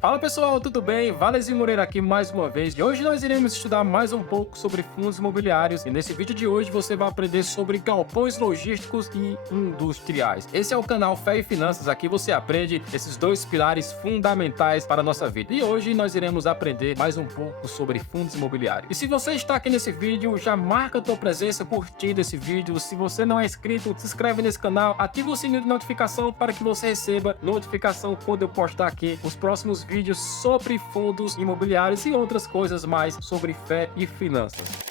Fala pessoal, tudo bem? Valezinho Moreira aqui mais uma vez e hoje nós iremos estudar mais um pouco sobre fundos imobiliários e nesse vídeo de hoje você vai aprender sobre galpões logísticos e industriais. Esse é o canal Fé e Finanças, aqui você aprende esses dois pilares fundamentais para a nossa vida e hoje nós iremos aprender mais um pouco sobre fundos imobiliários. E se você está aqui nesse vídeo, já marca a tua presença curtindo esse vídeo. Se você não é inscrito, se inscreve nesse canal, ativa o sininho de notificação para que você receba notificação quando eu postar aqui os próximos vídeos sobre fundos imobiliários e outras coisas mais sobre fé e finanças.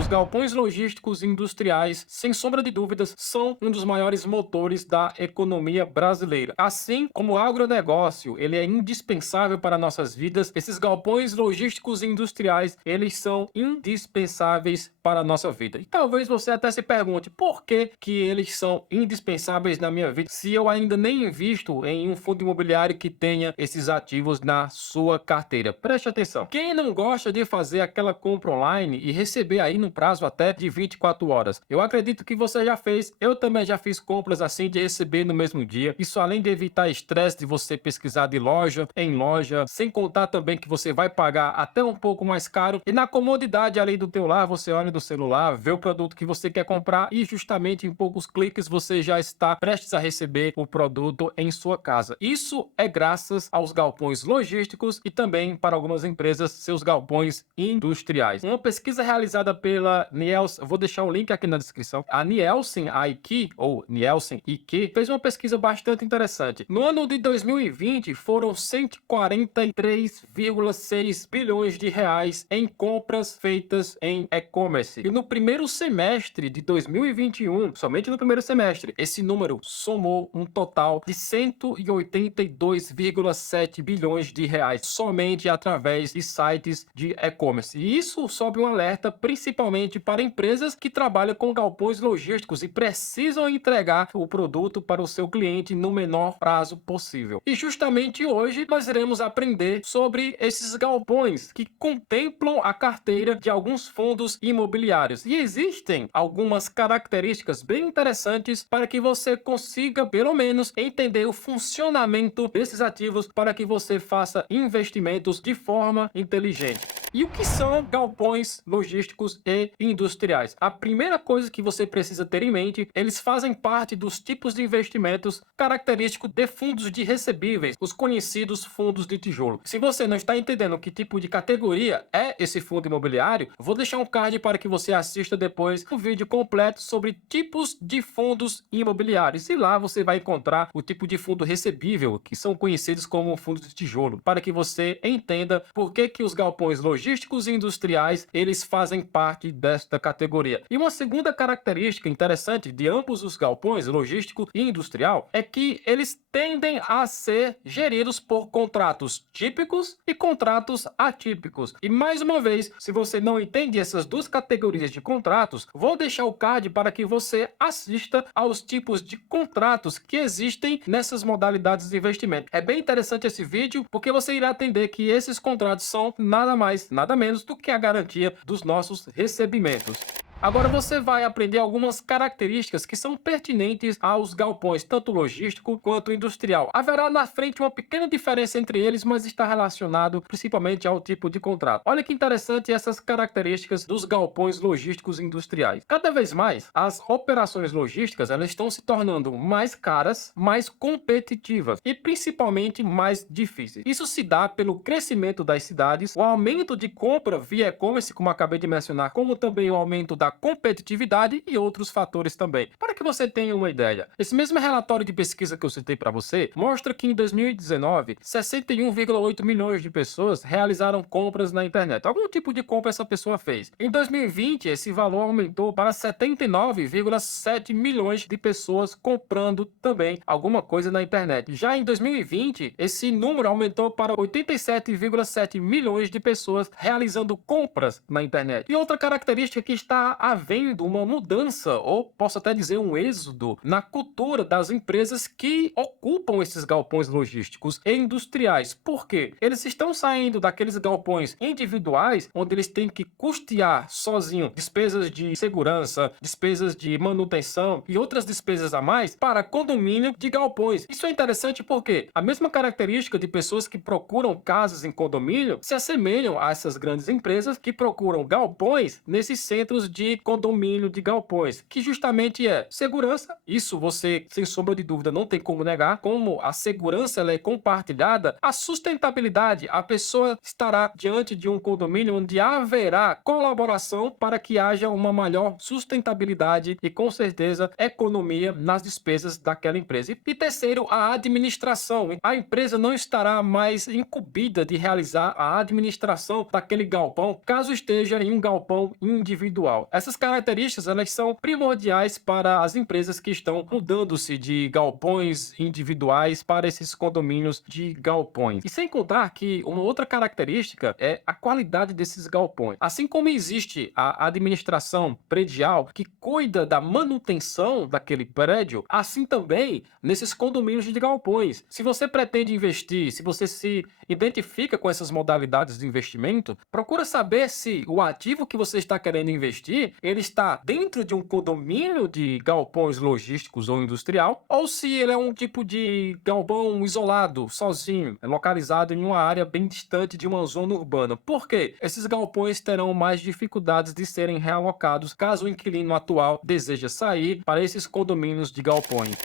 Os galpões logísticos e industriais, sem sombra de dúvidas, são um dos maiores motores da economia brasileira. Assim como o agronegócio, ele é indispensável para nossas vidas, esses galpões logísticos e industriais, eles são indispensáveis para a nossa vida. E talvez você até se pergunte, por que que eles são indispensáveis na minha vida, se eu ainda nem invisto em um fundo imobiliário que tenha esses ativos na sua carteira? Preste atenção. Quem não gosta de fazer aquela compra online e receber aí no prazo até de 24 horas. Eu acredito que você já fez, eu também já fiz compras assim de receber no mesmo dia. Isso além de evitar estresse de você pesquisar de loja em loja, sem contar também que você vai pagar até um pouco mais caro. E na comodidade ali do teu lar, você olha no celular, vê o produto que você quer comprar e justamente em poucos cliques você já está prestes a receber o produto em sua casa. Isso é graças aos galpões logísticos e também para algumas empresas seus galpões industriais. Uma pesquisa realizada pela Nielsen, vou deixar o link aqui na descrição. A Nielsen IQ, ou Nielsen IQ, fez uma pesquisa bastante interessante. No ano de 2020, foram 143,6 bilhões de reais em compras feitas em e-commerce. E no primeiro semestre de 2021, somente no primeiro semestre, esse número somou um total de 182,7 bilhões de reais, somente através de sites de e-commerce. E isso sobe um alerta principalmente para empresas que trabalham com galpões logísticos e precisam entregar o produto para o seu cliente no menor prazo possível. E justamente hoje nós iremos aprender sobre esses galpões que contemplam a carteira de alguns fundos imobiliários. E existem algumas características bem interessantes para que você consiga, pelo menos, entender o funcionamento desses ativos para que você faça investimentos de forma inteligente. E o que são galpões logísticos e industriais? A primeira coisa que você precisa ter em mente, eles fazem parte dos tipos de investimentos característicos de fundos de recebíveis, os conhecidos fundos de tijolo. Se você não está entendendo que tipo de categoria é esse fundo imobiliário, vou deixar um card para que você assista depois o vídeo completo sobre tipos de fundos imobiliários. E lá você vai encontrar o tipo de fundo recebível, que são conhecidos como fundos de tijolo, para que você entenda por que que os galpões logísticos e industriais, eles fazem parte desta categoria. E uma segunda característica interessante de ambos os galpões, logístico e industrial, é que eles tendem a ser geridos por contratos típicos e contratos atípicos. E mais uma vez, se você não entende essas duas categorias de contratos, vou deixar o card para que você assista aos tipos de contratos que existem nessas modalidades de investimento. É bem interessante esse vídeo, porque você irá entender que esses contratos são nada mais, nada menos do que a garantia dos nossos recebimentos. Agora você vai aprender algumas características que são pertinentes aos galpões, tanto logístico quanto industrial. Haverá na frente uma pequena diferença entre eles, mas está relacionado principalmente ao tipo de contrato. Olha que interessante essas características dos galpões logísticos industriais. Cada vez mais, as operações logísticas elas estão se tornando mais caras, mais competitivas e principalmente mais difíceis. Isso se dá pelo crescimento das cidades, o aumento de compra via e-commerce, como acabei de mencionar, como também o aumento da competitividade e outros fatores também. Para que você tenha uma ideia, esse mesmo relatório de pesquisa que eu citei para você mostra que em 2019, 61,8 milhões de pessoas realizaram compras na internet. Algum tipo de compra essa pessoa fez. Em 2020, esse valor aumentou para 79,7 milhões de pessoas comprando também alguma coisa na internet. Já em 2020, esse número aumentou para 87,7 milhões de pessoas realizando compras na internet. E outra característica que está havendo uma mudança, ou posso até dizer um êxodo, na cultura das empresas que ocupam esses galpões logísticos e industriais. Por quê? Eles estão saindo daqueles galpões individuais, onde eles têm que custear sozinho despesas de segurança, despesas de manutenção e outras despesas a mais, para condomínio de galpões. Isso é interessante porque a mesma característica de pessoas que procuram casas em condomínio se assemelham a essas grandes empresas que procuram galpões nesses centros de condomínio de galpões, que justamente é segurança. Isso você, sem sombra de dúvida, não tem como negar. Como a segurança ela é compartilhada, a sustentabilidade, a pessoa estará diante de um condomínio onde haverá colaboração para que haja uma maior sustentabilidade e, com certeza, economia nas despesas daquela empresa. E terceiro, a administração. A empresa não estará mais incumbida de realizar a administração daquele galpão, caso esteja em um galpão individual. Essas características elas são primordiais para as empresas que estão mudando-se de galpões individuais para esses condomínios de galpões. E sem contar que uma outra característica é a qualidade desses galpões. Assim como existe a administração predial que cuida da manutenção daquele prédio, assim também nesses condomínios de galpões. Se você pretende investir, se você se identifica com essas modalidades de investimento, procura saber se o ativo que você está querendo investir, ele está dentro de um condomínio de galpões logísticos ou industrial, ou se ele é um tipo de galpão isolado, sozinho, localizado em uma área bem distante de uma zona urbana. Por quê? Esses galpões terão mais dificuldades de serem realocados caso o inquilino atual deseja sair para esses condomínios de galpões.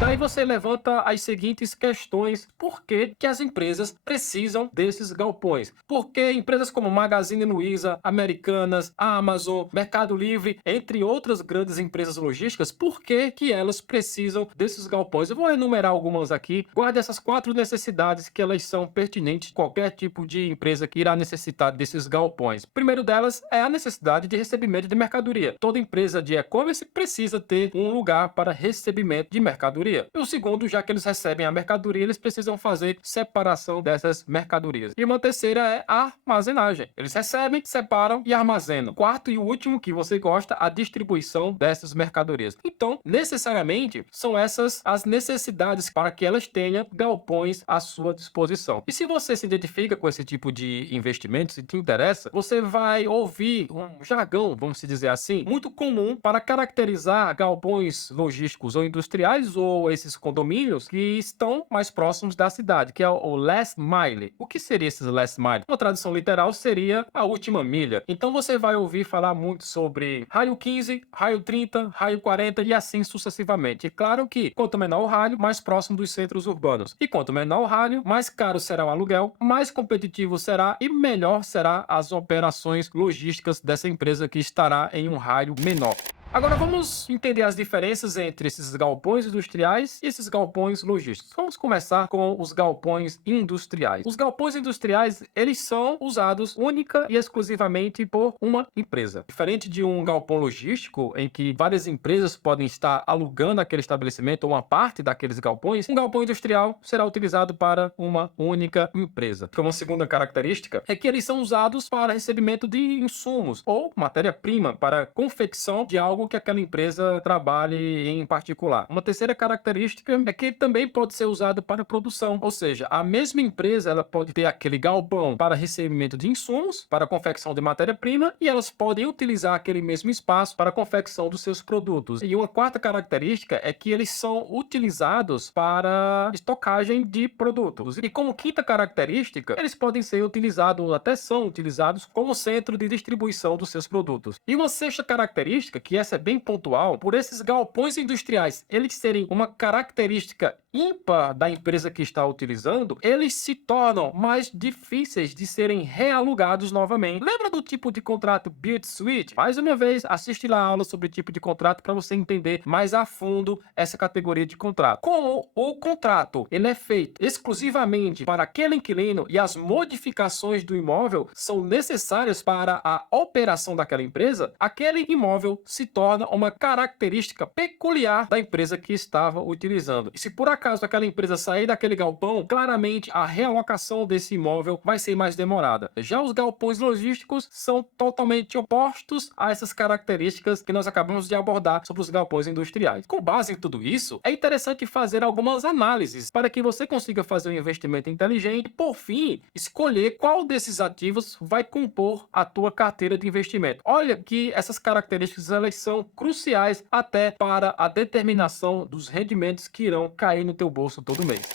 Daí você levanta as seguintes questões: por que que as empresas precisam desses galpões? Por que empresas como Magazine Luiza, Americanas, Amazon, Mercado Livre, entre outras grandes empresas logísticas, por que que elas precisam desses galpões? Eu vou enumerar algumas aqui. Guarde essas 4 necessidades que elas são pertinentes a qualquer tipo de empresa que irá necessitar desses galpões. O primeiro delas é a necessidade de recebimento de mercadoria. Toda empresa de e-commerce precisa ter um lugar para recebimento de mercadoria. E o segundo, já que eles recebem a mercadoria, eles precisam fazer separação dessas mercadorias. E uma terceira é a armazenagem. Eles recebem, separam e armazenam. Quarto e último que você gosta, a distribuição dessas mercadorias. Então, necessariamente, são essas as necessidades para que elas tenham galpões à sua disposição. E se você se identifica com esse tipo de investimento, se te interessa, você vai ouvir um jargão, vamos dizer assim, muito comum para caracterizar galpões logísticos ou industriais ou esses condomínios que estão mais próximos da cidade, que é o last mile. O que seria esses last mile? Uma tradução literal seria a última milha. Então você vai ouvir falar muito sobre raio 15, raio 30, raio 40 e assim sucessivamente. E claro que quanto menor o raio, mais próximo dos centros urbanos. E quanto menor o raio, mais caro será o aluguel, mais competitivo será e melhor será as operações logísticas dessa empresa que estará em um raio menor. Agora vamos entender as diferenças entre esses galpões industriais e esses galpões logísticos. Vamos começar com os galpões industriais. Os galpões industriais, eles são usados única e exclusivamente por uma empresa. Diferente de um galpão logístico, em que várias empresas podem estar alugando aquele estabelecimento ou uma parte daqueles galpões, um galpão industrial será utilizado para uma única empresa. Como segunda característica, é que eles são usados para recebimento de insumos ou matéria-prima para confecção de algo que aquela empresa trabalhe em particular. Uma terceira característica é que ele também pode ser usado para produção, ou seja, a mesma empresa ela pode ter aquele galpão para recebimento de insumos, para confecção de matéria-prima, e elas podem utilizar aquele mesmo espaço para a confecção dos seus produtos. E uma quarta característica é que eles são utilizados para estocagem de produtos. E como quinta característica, eles podem ser utilizados, até são utilizados, como centro de distribuição dos seus produtos. E uma sexta característica, que essa é bem pontual, por esses galpões industriais eles serem uma característica ímpar da empresa que está utilizando, eles se tornam mais difíceis de serem realugados novamente. Lembra do tipo de contrato Build Suite? Mais uma vez, assiste lá a aula sobre tipo de contrato para você entender mais a fundo essa categoria de contrato. Como o contrato ele é feito exclusivamente para aquele inquilino e as modificações do imóvel são necessárias para a operação daquela empresa, aquele imóvel se torna uma característica peculiar da empresa que estava utilizando. E se por acaso aquela empresa sair daquele galpão, claramente a realocação desse imóvel vai ser mais demorada. Já os galpões logísticos são totalmente opostos a essas características que nós acabamos de abordar sobre os galpões industriais. Com base em tudo isso, é interessante fazer algumas análises para que você consiga fazer um investimento inteligente e, por fim, escolher qual desses ativos vai compor a tua carteira de investimento. Olha que essas características elas são cruciais até para a determinação dos rendimentos que irão cair no teu bolso todo mês.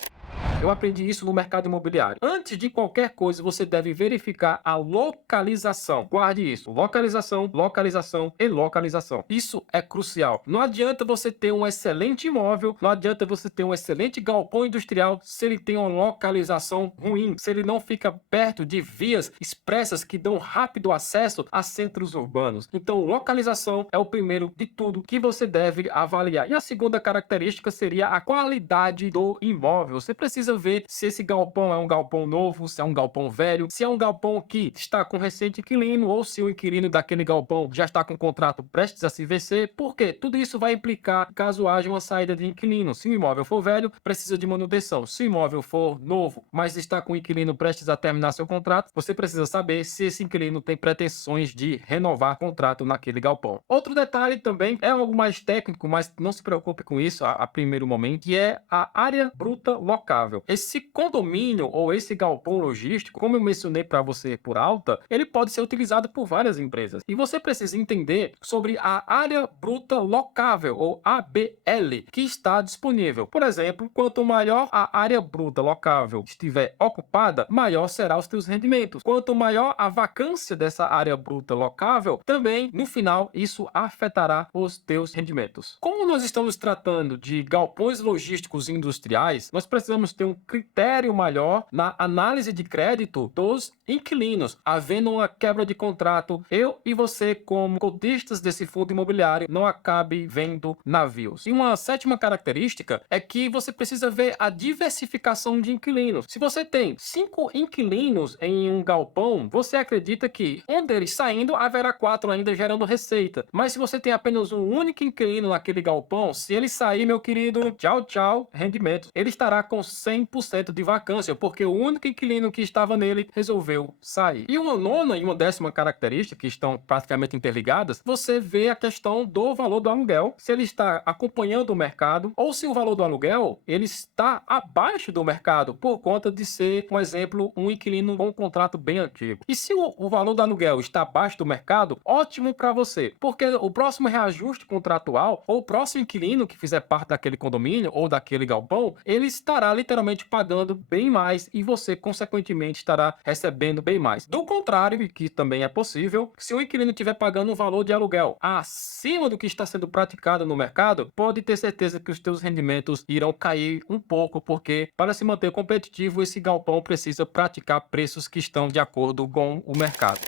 Eu aprendi isso no mercado imobiliário. Antes de qualquer coisa, você deve verificar a localização. Guarde isso. Localização, localização e localização. Isso é crucial. Não adianta você ter um excelente imóvel, não adianta você ter um excelente galpão industrial se ele tem uma localização ruim, se ele não fica perto de vias expressas que dão rápido acesso a centros urbanos. Então, localização é o primeiro de tudo que você deve avaliar. E a segunda característica seria a qualidade do imóvel. Você precisa ver se esse galpão é um galpão novo, se é um galpão velho, se é um galpão que está com recente inquilino ou se o inquilino daquele galpão já está com o contrato prestes a se vencer, porque tudo isso vai implicar caso haja uma saída de inquilino. Se o imóvel for velho, precisa de manutenção. Se o imóvel for novo, mas está com o inquilino prestes a terminar seu contrato, você precisa saber se esse inquilino tem pretensões de renovar contrato naquele galpão. Outro detalhe também é algo mais técnico, mas não se preocupe com isso a primeiro momento, que é a área bruta locável. Esse condomínio ou esse galpão logístico, como eu mencionei para você por alta, ele pode ser utilizado por várias empresas. E você precisa entender sobre a área bruta locável, ou ABL, que está disponível. Por exemplo, quanto maior a área bruta locável estiver ocupada, maior será os teus rendimentos. Quanto maior a vacância dessa área bruta locável, também, no final, isso afetará os teus rendimentos. Como nós estamos tratando de galpões logísticos industriais, nós precisamos ter um critério maior na análise de crédito dos inquilinos. Havendo uma quebra de contrato, eu e você, como cotistas desse fundo imobiliário, não acabe vendo navios. E uma sétima característica é que você precisa ver a diversificação de inquilinos. Se você tem 5 inquilinos em um galpão, você acredita que um deles saindo, haverá 4 ainda gerando receita. Mas se você tem apenas um único inquilino naquele galpão, se ele sair, meu querido, tchau, tchau, rendimento. Ele estará com 100% de vacância, porque o único inquilino que estava nele resolveu sair. E uma nona e uma décima característica, que estão praticamente interligadas, você vê a questão do valor do aluguel, se ele está acompanhando o mercado, ou se o valor do aluguel ele está abaixo do mercado, por conta de ser, um exemplo, um inquilino com um contrato bem antigo. E se o valor do aluguel está abaixo do mercado, ótimo para você, porque o próximo reajuste contratual, ou o próximo inquilino que fizer parte daquele condomínio ou daquele galpão, ele estará literalmente pagando bem mais e você, consequentemente, estará recebendo bem mais. Do contrário, e que também é possível, se o inquilino estiver pagando um valor de aluguel acima do que está sendo praticado no mercado, pode ter certeza que os teus rendimentos irão cair um pouco, porque para se manter competitivo, esse galpão precisa praticar preços que estão de acordo com o mercado.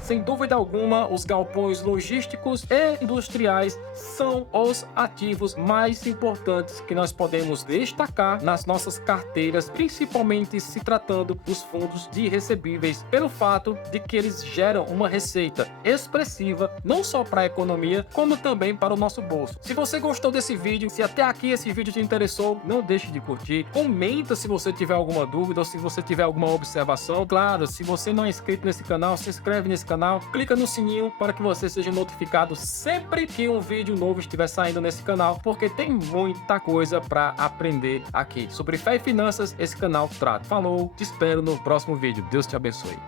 Sem dúvida alguma, os galpões logísticos e industriais são os ativos mais importantes que nós podemos destacar nas nossas carteiras, principalmente se tratando dos fundos de recebíveis, pelo fato de que eles geram uma receita expressiva, não só para a economia, como também para o nosso bolso. Se você gostou desse vídeo, se até aqui esse vídeo te interessou, não deixe de curtir, comenta se você tiver alguma dúvida ou se você tiver alguma observação. Claro, se você não é inscrito nesse canal, se inscreve nesse canal, clica no sininho para que você seja notificado sempre que um vídeo novo estiver saindo nesse canal, porque tem muita coisa para aprender aqui. Sobre fé e finanças, esse canal trata. Falou, te espero no próximo vídeo. Deus te abençoe.